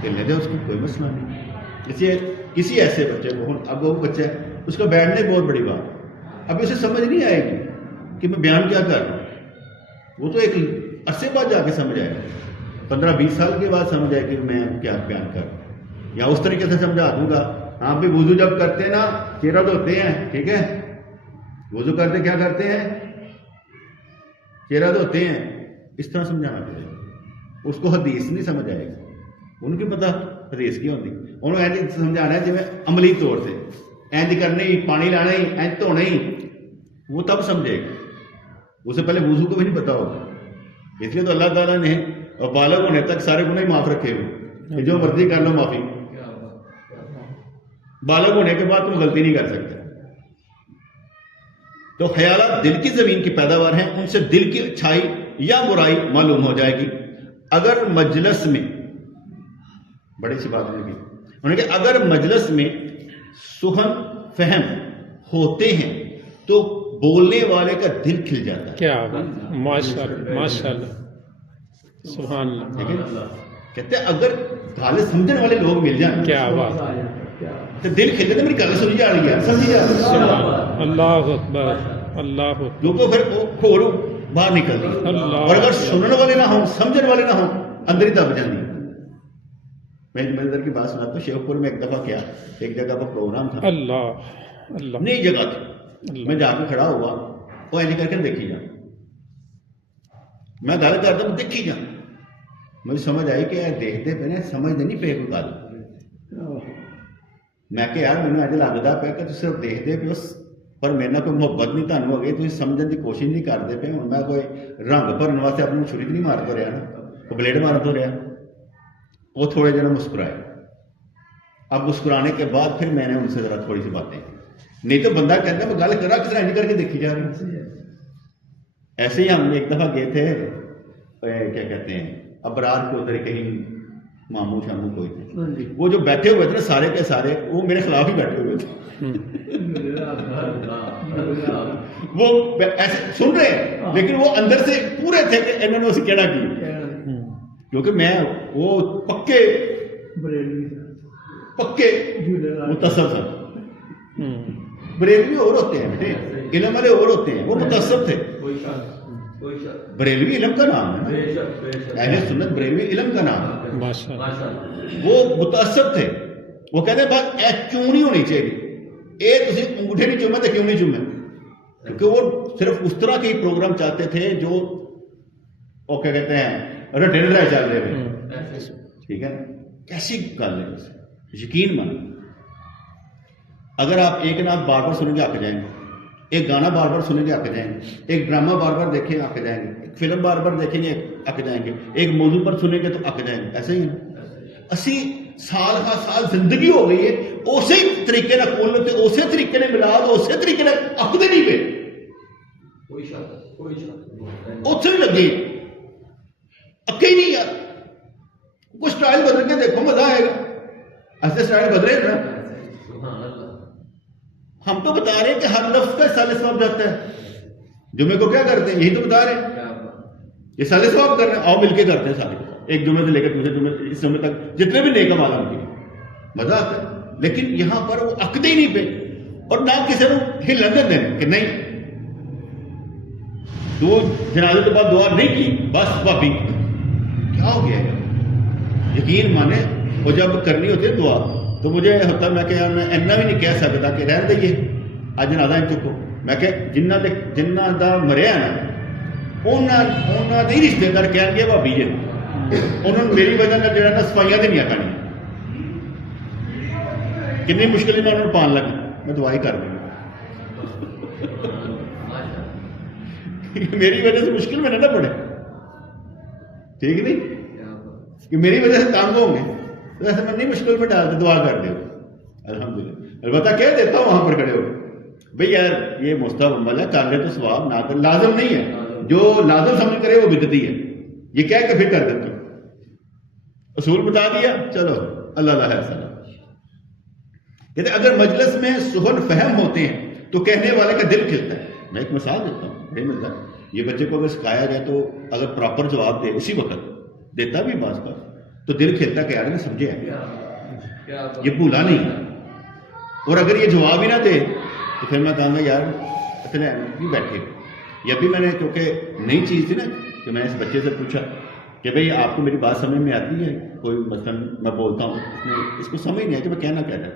کھیلنے دیں، اس کو کوئی مسئلہ نہیں۔ اس لیے کسی ایسے بچے کو، اب وہ بچہ ہے اس کا بیٹھنے بہت بڑی بات، ابھی اسے سمجھ نہیں آئے گی کہ میں بیان کیا کر رہا ہوں، وہ تو ایک عرصے بعد جا کے سمجھ آئے گا، 15-20 سال کے بعد سمجھ آئے کہ میں کیا بیان کر رہا ہوں، یا اس طریقے سے سمجھا دوں گا۔ ہاں بھی وضو جب کرتے ہیں نا چہرہ دھوتے ہیں، ٹھیک ہے، وضو کرتے کیا کرتے ہیں؟ چہرہ دھوتے ہیں، اس طرح سمجھانا پڑے گا، اس کو حدیث نہیں سمجھ آئے گی، ان کی پتہ حدیث کی ہوتی، انہوں نے سمجھانا ہے جی میں عملی طور سے اینج کرنے ہی، پانی لانا ہی، اینج دھونا ہی، وہ تب سمجھے گا، اسے پہلے وضو کو بھی نہیں پتا ہوگا۔ اس لیے تو اللہ تعالیٰ نے بالغ ہونے تک سارے گناہ معاف رکھے ہوئے کہ جو مرضی کر لو معافی، بالغ ہونے کے بعد تم غلطی نہیں کر سکتے۔ تو خیالات دل کی زمین کی پیداوار ہیں، ان سے دل کی اچھائی یا برائی معلوم ہو جائے گی۔ اگر مجلس میں، بڑی سی بات ہوگی، انہوں نے کہ اگر مجلس میں سخن فہم ہوتے ہیں تو بولنے والے کا دل کھل جاتا ہے۔ کیا بات، ماشاء اللہ ماشاء اللہ، سبحان اللہ۔ ٹھیک ہے، کہتے ہیں اگر گالیں سمجھنے والے لوگ مل جائیں کیا بات، تو دل کھل جاتا ہے، میری گل سمجھ جا رہی ہے، سمجھ جا رہی ہے، اللہ اکبر اللہ اکبر، کیونکہ پھر وہ کھول باہر نکلتی، اور اگر سننے والے نہ ہوں، سمجھنے والے نہ ہوں، اندر ہی دب جاتی۔ میں ادھر کی بات سناتا ہوں، شیخ پور میں ایک دفعہ کیا، ایک جگہ پر پروگرام تھا، اللہ اللہ، نئی جگہ تھی، میں جا کے کھڑا ہوا، وہ ایسے کر کے دیکھی جا، میں گل کرتا ہوں دیکھی جا مجھے سمجھ آئی کہ دیکھتے پہ نے سمجھتے نہیں پے کوئی گل میں کہ یار مجھے اج لگتا پیا کہ تم صرف دیکھتے پے پر میرے نال کوئی محبت نہیں تمہیں ہو گئی تھی سمجھنے کی کوشش نہیں کرتے پے ہوں میں کوئی رنگ بھرنے واسطے اپنی چھری نہیں مار تو رہا نا کوئی بلیڈ مار تو رہا وہ تھوڑے دن مسکرائے اب مسکرانے کے بعد پھر میں نے ان سے ذرا تھوڑی سی باتیں نہیں تو بندہ کہتا ہے میں گل کرا کس طرح نہیں کر کے دیکھی جا رہی ایسے ہی ہم ایک دفعہ گئے تھے کیا کہتے ہیں ابرار کے ادھر کہیں ماموں شاموں کوئی تھے وہ جو بیٹھے ہوئے تھے نا سارے کے سارے وہ میرے خلاف ہی بیٹھے ہوئے تھے وہ ایسے سن رہے ہیں لیکن وہ اندر سے پورے تھے کہ انہوں نے اسے کہنا کی کیونکہ میں وہ پکے متصف تھا بریلوی اور ہوتے ہیں بیٹے علم والے اور ہوتے ہیں وہ متصف تھے بریلوی علم کا نام ہے نا اہل سنت بریلوی علم کا نام ہے وہ متعصب تھے وہ کہتے ہیں بات اے کیوں نہیں ہونی چاہیے اے تسی انگوٹھے نہیں چومے تو کیوں نہیں چومے کیونکہ وہ صرف اس طرح کے پروگرام چاہتے تھے جو وہ کیا کہتے ہیں رٹے رہے چل رہے ہوئے ٹھیک ہے کیسی گل ہے یقین مان اگر آپ ایک نعت بار بار سنیں گے آکے جائیں گے ایک گانا بار بار سنیں گے آکے جائیں گے ایک ڈرامہ بار بار دیکھیں گے آکے جائیں گے ایک فلم بار بار دیکھیں گے آکے جائیں گے ایک موضوع پر سنیں گے تو آکے جائیں گے ایسے ہی ہے اسی سال کا سال زندگی ہو گئی ہے اسی طریقے نہ کون تے اسی طریقے نے ملا تو اسی طریقے نے اکدے نہیں پہ اتنے لگے اکے ہی نہیں یار کچھ سٹائل بدل کے دیکھو مزہ آئے گا ایسے سٹائل بدلے نا ہم تو بتا رہے ہیں کہ ہر لفظ کا سال ثواب جاتا ہے جمعے کو کیا کرتے ہیں یہی تو بتا رہے ہیں یہ سال ثواب کر رہے ہیں آؤ مل کے کرتے ہیں سارے ایک جمعے سے لے کر دوسرے جمعے اس جمعے تک جتنے بھی نیک مال ہم کی مزہ آتا ہے لیکن یہاں پر وہ عقدے ہی نہیں پہ اور نہ کسی کو ہلن دیں کہ نہیں تو جنازے کے بعد دعا نہیں کی بس بھابی کیا ہو گیا ہے یقین مانے وہ جب کرنی ہوتی ہے دعا تو مجھے ہوتا میں کہ یار میں اینا بھی نہیں کہہ سکتا کہ رہن دئیے اج جنازہ ان چکو میں کہ جنہ دا مریا نا انہوں نے رشتے دار کہہ گیا بھابی جی انہوں نے میری وجہ سے جڑا نا صفائیاں دینیاں کرنی کنی مشکل میں انہوں نے پان لگی میں دعائی کر دوں میری وجہ سے مشکل میں نہ پڑے ٹھیک نہیں کہ میری وجہ سے تانگ ہوں گے تو ایسے میں نہیں مشکل میں ڈال دے دعا کر دے الحمدللہ البتہ کہہ دیتا ہوں وہاں پر کھڑے ہو بھئی یار یہ مستحب عمل ہے کر لے تو ثواب نہ کر لازم نہیں ہے جو لازم سمجھ کرے وہ بدعتی ہے یہ کہہ کے پھر کر دیتا ہوں اصول بتا دیا چلو اللہ اللہ ہے سلام کہتے اگر مجلس میں سہن فہم ہوتے ہیں تو کہنے والے کا دل کھلتا ہے میں ایک مثال دیتا ہوں بڑی ملتا ہے یہ بچے کو اگر سکھایا جائے تو اگر پراپر جواب دے اسی وقت دیتا بھی بعض پر تو دل کھلتا کہ یار نے سمجھے یہ بھولا نہیں اور اگر یہ جواب ہی نہ دے تو پھر میں کہوں گا یار اتنے بھی بیٹھے یہ بھی میں نے کیونکہ نئی چیز تھی نا کہ میں نے اس بچے سے پوچھا کہ بھئی آپ کو میری بات سمجھ میں آتی ہے کوئی مثلا میں بولتا ہوں اس کو سمجھ نہیں ہے کہ میں کہنا کیا ہے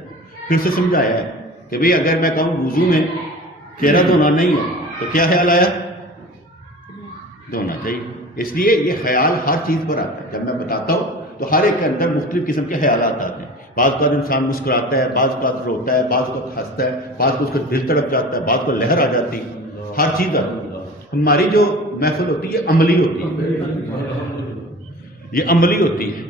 پھر سے سمجھایا ہے کہ بھئی اگر میں کہوں وضو میں چہرہ دھونا نہیں ہے تو کیا خیال آیا دھونا چاہیے اس لیے یہ خیال ہر چیز پر آتا ہے جب میں بتاتا ہوں تو ہر ایک کے اندر مختلف قسم کے خیالات آتے ہیں بعض کا انسان مسکراتا ہے بعض کا روتا ہے بعض کو ہنستا ہے بعض کو اس کا دل تڑپ جاتا ہے بعض کو لہر آ جاتی ہے ہر چیز آتی ہے ہماری جو محفل ہوتی ہے عملی ہوتی ہے یہ عملی ہوتی ہے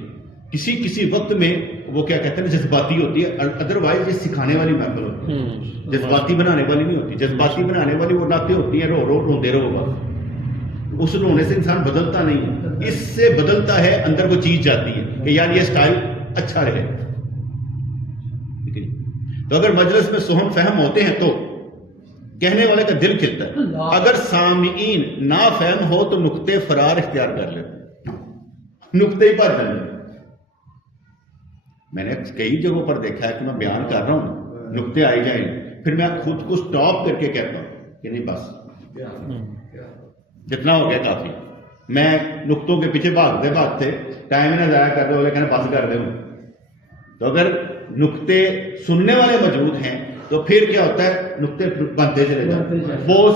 کسی وقت میں وہ کیا کہتے ہیں جذباتی ہوتی ہے ادروائز یہ سکھانے والی محفل ہوتی ہے جذباتی بنانے والی نہیں ہوتی جذباتی بنانے والی وہ نعتیں ہوتی ہیں روندے رہو بس اس رونے سے انسان بدلتا نہیں اس سے بدلتا ہے اندر وہ چیز جاتی ہے کہ یار یہ سٹائل اچھا رہے تو اگر مجلس میں سہم فہم ہوتے ہیں تو کہنے والے کا دل کھلتا ہے اگر سامعین نا فہم ہو تو نقطے فرار اختیار کر لے نقطے ہی پر جانے میں نے کئی جگہوں پر دیکھا ہے کہ میں بیان کر رہا ہوں نقطے آئی جائیں پھر میں خود کو سٹاپ کر کے کہتا ہوں کہ نہیں بس جتنا ہو گیا کافی میں نقطوں کے پیچھے بھاگتے ٹائم نہ ضائع کرتے ہوئے کہنا بس کر دے تو اگر نقطے سننے والے موجود ہیں تو پھر کیا ہوتا ہے نقطے بنتے چلے جاتے ہیں وہ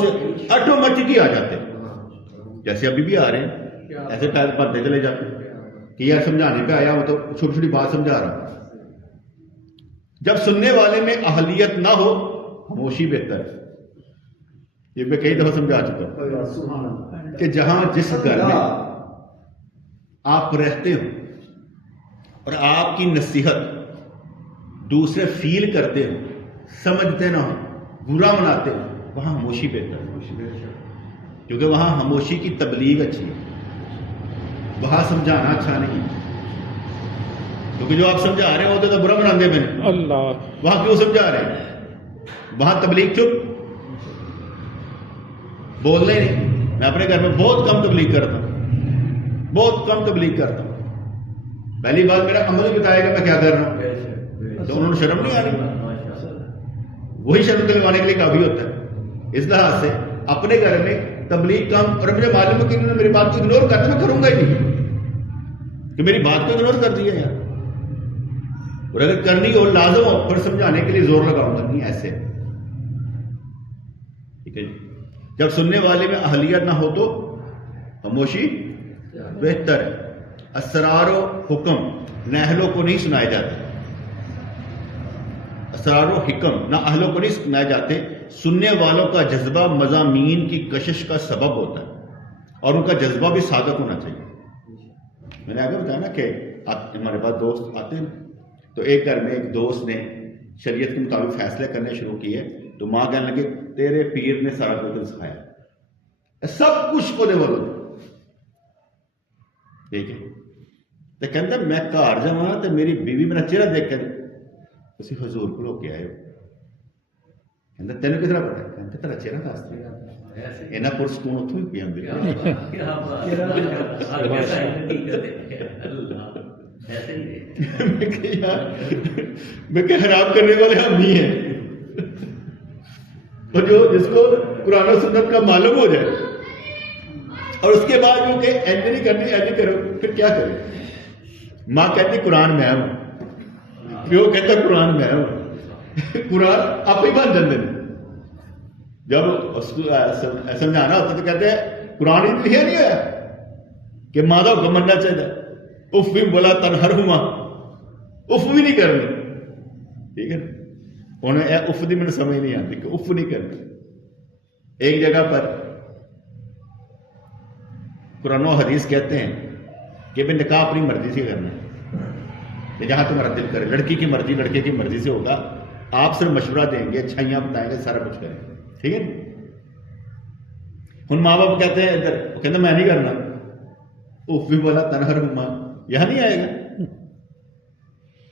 آٹومیٹک ہی آ جاتے ہیں جیسے ابھی بھی آ رہے ہیں ایسے پیر پڑھتے چلے جاتے کہ یار سمجھانے پہ آیا ہوں تو چھوٹی چھوٹی بات سمجھا رہا ہوں. جب سننے والے میں اہلیت نہ ہو خاموشی بہتر ہے. یہ میں کئی دفعہ سمجھا چکا ہوں کہ جہاں جس گھر میں آپ رہتے ہو اور آپ کی نصیحت دوسرے فیل کرتے ہو, سمجھتے نہ ہو, برا مناتے ہو, وہاں خاموشی بہتر ہے. کیونکہ وہاں خاموشی کی تبلیغ اچھی ہے, وہاں سمجھانا اچھا نہیں. کیونکہ جو آپ سمجھا رہے ہوتے تو برا مناتے میں اللہ, وہاں کیوں سمجھا رہے ہیں؟ وہاں تبلیغ چپ, بولنا ہی نہیں. میں اپنے گھر میں بہت کم تبلیغ کرتا ہوں, بہت کم تبلیغ کرتا ہوں. پہلی بات میرا عمل ہی بتائے گا میں کیا کر رہا ہوں, تو انہوں نے شرم نہیں آ رہی, وہی شرم دلوانے کے لیے کافی ہوتا ہے. اس لحاظ سے اپنے گھر میں تبلیغ کم, اور مجھے معلوم ہے کہ انہوں نے میری بات کو اگنور کرتے میں کروں گا ہی نہیں کہ میری بات کو اگنور کر دیا یار. اور اگر کرنی ہو لازم ہو پھر سمجھانے کے لیے زور لگاؤں گا, نہیں ایسے. ٹھیک ہے جی. جب سننے والے میں اہلیت نہ ہو تو خاموشی بہتر ہے. اسرار و حکم نہ اہلوں کو نہیں سنائے جاتے, اسرار و حکم نہ اہلوں کو نہیں سنائے جاتے. سننے والوں کا جذبہ مضامین کی کشش کا سبب ہوتا ہے, اور ان کا جذبہ بھی صادق ہونا چاہیے. میں نے آگے بتایا نا کہ ہمارے پاس دوست آتے ہیں, تو ایک گھر میں ایک دوست نے شریعت کے مطابق فیصلے کرنے شروع کیے, تو ماں کہنے لگے تیرے پیر نے سارا کچھ سکھایا, سب کچھ کو دے بولو. ٹھیک ہے, تو کہتا میں گھر جا تو میری بیوی میرا چہرہ دیکھ کر اسی حضور کو لوگ کے آئے ہو, کہتا تینوں کس طرح پتا ہے, کہتا تیرا چہرہ دس اینا پرسکون اتوں ہی پیا میں کہ حرام کرنے والے ہم نہیں ہیں. اور جو جس کو قرآن و سنت کا معلوم ہو جائے اور اس کے بعد وہ کہ ایج نہیں کرنی, ایج کرو, پھر کیا کرے. ماں کہتی قرآن میں ہوں, پیو کہتا قرآن میں ہوں, قرآن آپ ہی بن جاتے ہیں. جب اس کو سمجھانا ہوتا تو کہتے ہیں قرآن ہی لکھا نہیں ہے کہ ماں کا حکم مننا چاہیے, اف بھی بولا تنہرہما, اف بھی نہیں کرنی. ٹھیک ہے نا, انہیں اف دی مجھے سمجھ نہیں آتی کہ اف نہیں کرنی. ایک جگہ پر قرآن و حدیث کہتے ہیں کہ بھائی نکاح اپنی مرضی سے کرنا ہے, جہاں تمہارا دل کرے. لڑکی کی مرضی لڑکے کی مرضی سے ہوگا, آپ صرف مشورہ دیں گے, اچھائیاں بتائیں گے, سارا کچھ کریں گے. ٹھیک ہے. ہن ماں باپ کہتے ہیں ادھر, وہ کہتے میں نہیں کرنا, اف بھی بولا تنہرہما, یہاں نہیں آئے گا,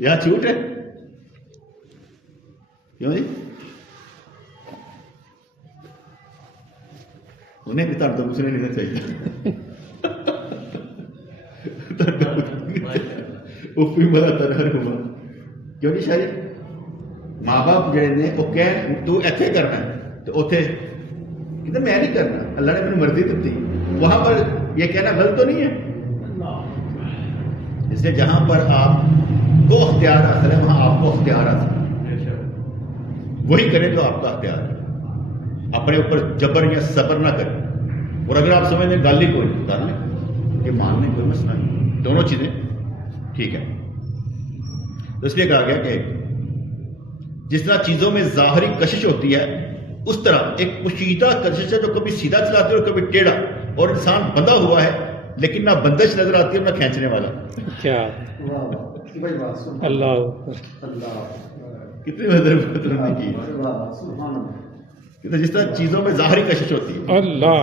یہاں چھوٹ ہے. کیوں جی, انہیں بھی تر تو دوسرے لینا چاہیے. اف بھی بولا تنہرہما, کیوں نہیں شاید ماں باپ جڑے نے وہ کہن تو ایتھے کرنا ہے, تو اتنے کہتے میں نہیں کرنا, اللہ نے میری مرضی دی. وہاں پر یہ کہنا غلط تو نہیں ہے. اس لیے جہاں پر آپ کو اختیار حاصل ہے وہاں آپ کو اختیار حاصل ہے, وہی کریں جو آپ کا اختیار ہے. اپنے اوپر جبر یا صبر نہ کریں. اور اگر آپ سمجھ لیں گل ہی کوئی کر لیں کہ ماننے کوئی مسئلہ نہیں, دونوں چیزیں ٹھیک ہے. تو اس لیے کہا گیا کہ جس طرح چیزوں میں ظاہری کشش ہوتی ہے اس طرح ایک پوشیدہ کشش ہے جو کبھی سیدھا چلاتی ہے اور کبھی ٹیڑھا, اور انسان بندھا ہوا ہے لیکن نہ بندش نظر آتی ہے نہ کھینچنے والا. کیا اللہ کتنی بدر کی, جس طرح چیزوں میں ظاہری کشش ہوتی ہے, اللہ,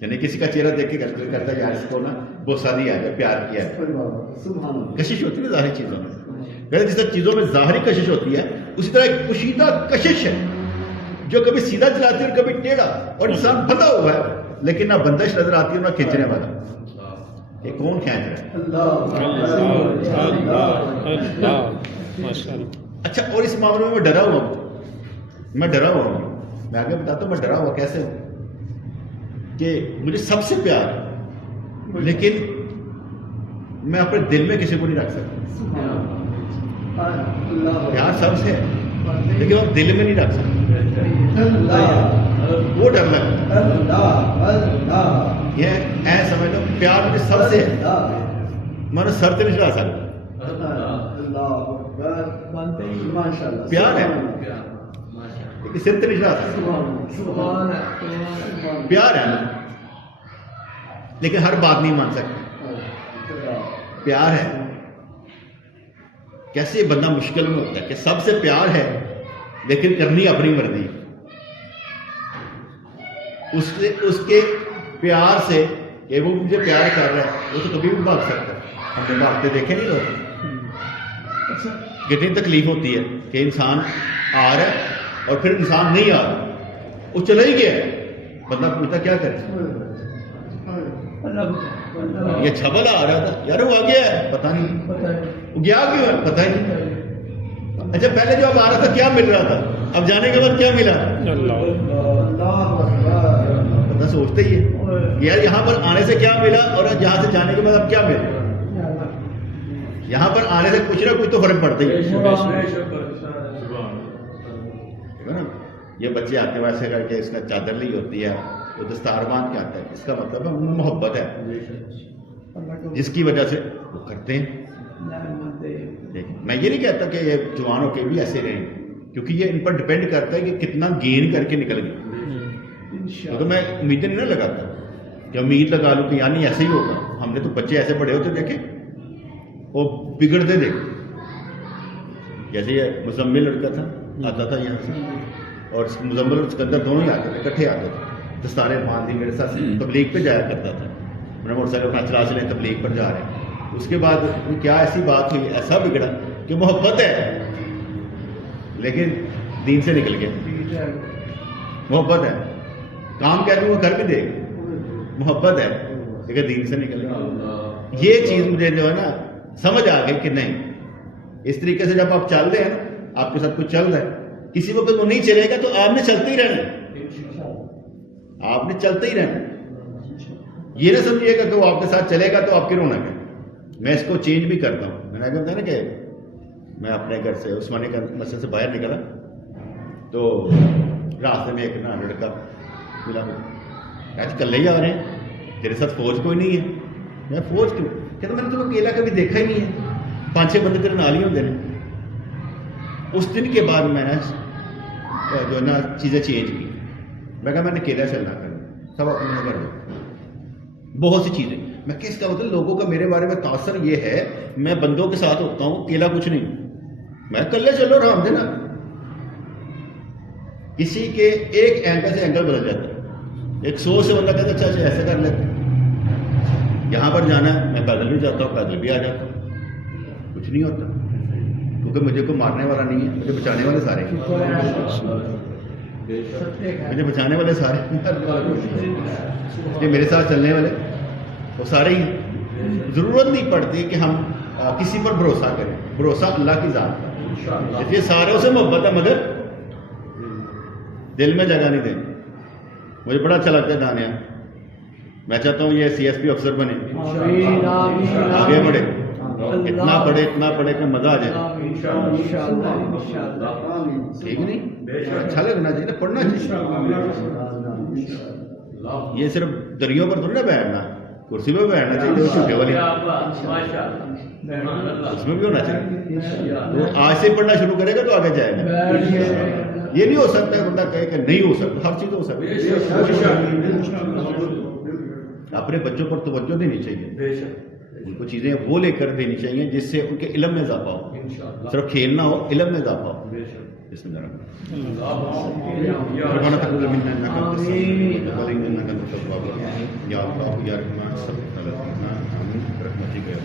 یعنی کسی کا چہرہ دیکھ کے کرتا ہے یار اس کو نا بوسہ دیا ہے, پیار کیا ہے, کشش ہوتی ہے نا ظاہری چیزوں میں. جس طرح چیزوں میں ظاہری کشش ہوتی ہے اسی طرح ایک پوشیدہ کشش ہے جو کبھی سیدھا چلاتی ہے اور کبھی ٹیڑھا, اور انسان بندھا ہوا ہے لیکن نہ بندش نظر آتی ہے نہ کھینچنے والا. یہ کون کھینچ رہا ہے؟ اچھا, اور اس معاملے میں ڈرا ہوا ہوں, میں ڈرا ہوا ہوں. میں آگے بتاتا ہوں میں ڈرا ہوا کیسے ہوں کہ مجھے سب سے پیار ہے لیکن میں اپنے دل میں کسی کو نہیں رکھ سکتا. پیار سب سے ہے لیکن وہ دل میں نہیں رکھ سکتے, وہ ڈر لگتا ہے. یہ سمجھ لو پیار میں سر سے میں سر سے نہیں چڑھا سکتا. پیار ہے لیکن سر سے نہیں چڑھا سکتا. پیار ہے لیکن ہر بات نہیں مان سکتا. پیار ہے. کیسے بندہ مشکل میں ہوتا ہے کہ سب سے پیار ہے لیکن کرنی اپنی مرضی. اس کے پیار سے کہ وہ مجھے پیار کر رہا ہے وہ تو کبھی بھی بھاگ سکتا ہے. ہم نے بھاگتے دیکھے نہیں لوگ. کتنی تکلیف ہوتی ہے کہ انسان آ رہا ہے اور پھر انسان نہیں آ رہا, وہ چلا ہی گیا. بندہ پوچھتا کیا کرے, یہ چھبل آ رہا تھا یار, وہ آ گیا ہے پتہ نہیں, وہ گیا کیوں ہے پتہ ہی نہیں. اچھا پہلے جو اب آ رہا تھا کیا مل رہا تھا, اب جانے کے بعد کیا ملا, بندہ سوچتا ہی ہے یار یہاں پر آنے سے کیا ملا اور یہاں سے جانے کے بعد اب کیا ملا. یہاں پر آنے سے کچھ نہ کچھ تو فرق پڑتا ہی ہے. یہ بچے آتے ہیں ویسے کر کے اس کا چادر لی ہوتی ہے, وہ دستار باندھ کے آتا ہے, اس کا مطلب ہے ان میں محبت ہے جس کی وجہ سے وہ کرتے ہیں. میں یہ نہیں کہتا کہ یہ جوانوں کے بھی ایسے رہیں, کیونکہ یہ ان پر ڈپینڈ کرتا ہے کہ کتنا گین کر کے نکل گئے. تو میں امیدیں نہیں نہ لگاتا کہ امید لگا لوں کہ یعنی ایسے ہی ہوگا. ہم نے تو بچے ایسے بڑے ہوتے دیکھے, وہ بگڑتے دیکھے. جیسے یہ مزمل لڑکا تھا, آتا تھا یہاں سے, اور مزمل اور سکندر دونوں ہی آتے تھے, اکٹھے آتے تھے. دستاریں باندھی میرے ساتھ تبلیغ پہ جایا کرتا تھا. میں نے موٹر سائیکل اپنا چلا چلے تبلیغ پر جا رہے ہیں. اس کے بعد کیا ایسی بات ہوئی, ایسا بگڑا کہ محبت ہے لیکن دین سے نکل گیا. محبت ہے, کام کہہ دوں وہ کر بھی دے, محبت ہے لیکن دین سے نکل گیا. یہ چیز مجھے جو ہے نا سمجھ آ گئی کہ نہیں, اس طریقے سے جب آپ چل رہے ہیں, آپ کے ساتھ کچھ چل رہا ہے, کسی وقت وہ نہیں چلے گا تو آپ نے چلتے ہی رہنا, آپ نے چلتے ہی رہنا. یہ نہ سمجھیے گا کہ وہ آپ کے ساتھ چلے گا تو آپ کی رونق ہے. میں اس کو چینج بھی کرتا ہوں. میں نے کہا نا کہ میں اپنے گھر سے عثمانی مسجد سے باہر نکلا تو راستے میں ایک نا لڑکا ملا, کہا کل ہی آ رہے ہیں, تیرے ساتھ فوج کوئی نہیں ہے. میں فوج کیوں, کہتا میں نے تمہیں اکیلا کبھی دیکھا ہی نہیں ہے, 5-6 بندے تیرے نال ہی ہوتے ہیں. اس دن کے بعد میں نے جو ہے نا چیزیں چینج کی. میں کہا میں نے اکیلا چلنا کرنا, سب اپنے کر دو. بہت سی چیزیں میں کس کا مطلب لوگوں کا میرے بارے میں تاثر یہ ہے, میں بندوں کے ساتھ ہوتا ہوں, اکیلا کچھ نہیں. میں کلے چلو رہا ہوں نا, کسی کے ایک اینگل سے اینگل بدل جاتا ہے. ایک سوچ سے بندہ کہتا ہے اچھا ایسے کر لیتے, یہاں پر جانا ہے میں پیدل بھی جاتا ہوں, پیدل بھی آ جاتا ہوں, کچھ نہیں ہوتا, کیونکہ مجھے کوئی مارنے والا نہیں ہے, مجھے بچانے والے سارے ہیں. مجھے بچانے والے سارے یہ میرے ساتھ چلنے والے وہ سارے ہی. ضرورت نہیں پڑتی کہ ہم کسی پر بھروسہ کریں, بھروسہ اللہ کی ذات پر. اس لیے ساروں سے محبت ہے مگر دل میں جگہ نہیں دیں. مجھے بڑا اچھا لگتا ہے دانیہ, میں چاہتا ہوں یہ CSP افسر بنے, آگے بڑھے, اتنا پڑھے کہ مزہ آ جائے. ٹھیک نہیں, اچھا لگنا چاہیے نا, پڑھنا چاہیے. یہ صرف دریوں پر تھوڑی نا بیٹھنا, کرسی پہ بیٹھنا چاہیے, چھوٹے والی اس میں بھی ہونا چاہیے. تو آج سے پڑھنا شروع کرے گا تو آگے جائے گا. یہ نہیں ہو سکتا ہے بندہ کہے کہ نہیں ہو سکتا, ہر چیز ہو سکتی ہے. اپنے بچوں پر توجہ دینی چاہیے, ان کو چیزیں وہ لے کر دینی چاہیے جس سے ان کے علم میں اضافہ ہو. صرف کھیلنا ہو, علم میں اضافہ ہو. بسم اللہ الرحمن الرحیم. ربنا تقبل منا انك انت السميع العليم انك انت التواب الرحيم. یا اللہ یا رحمان صلی اللہ علیہ وسلم برحمتک یا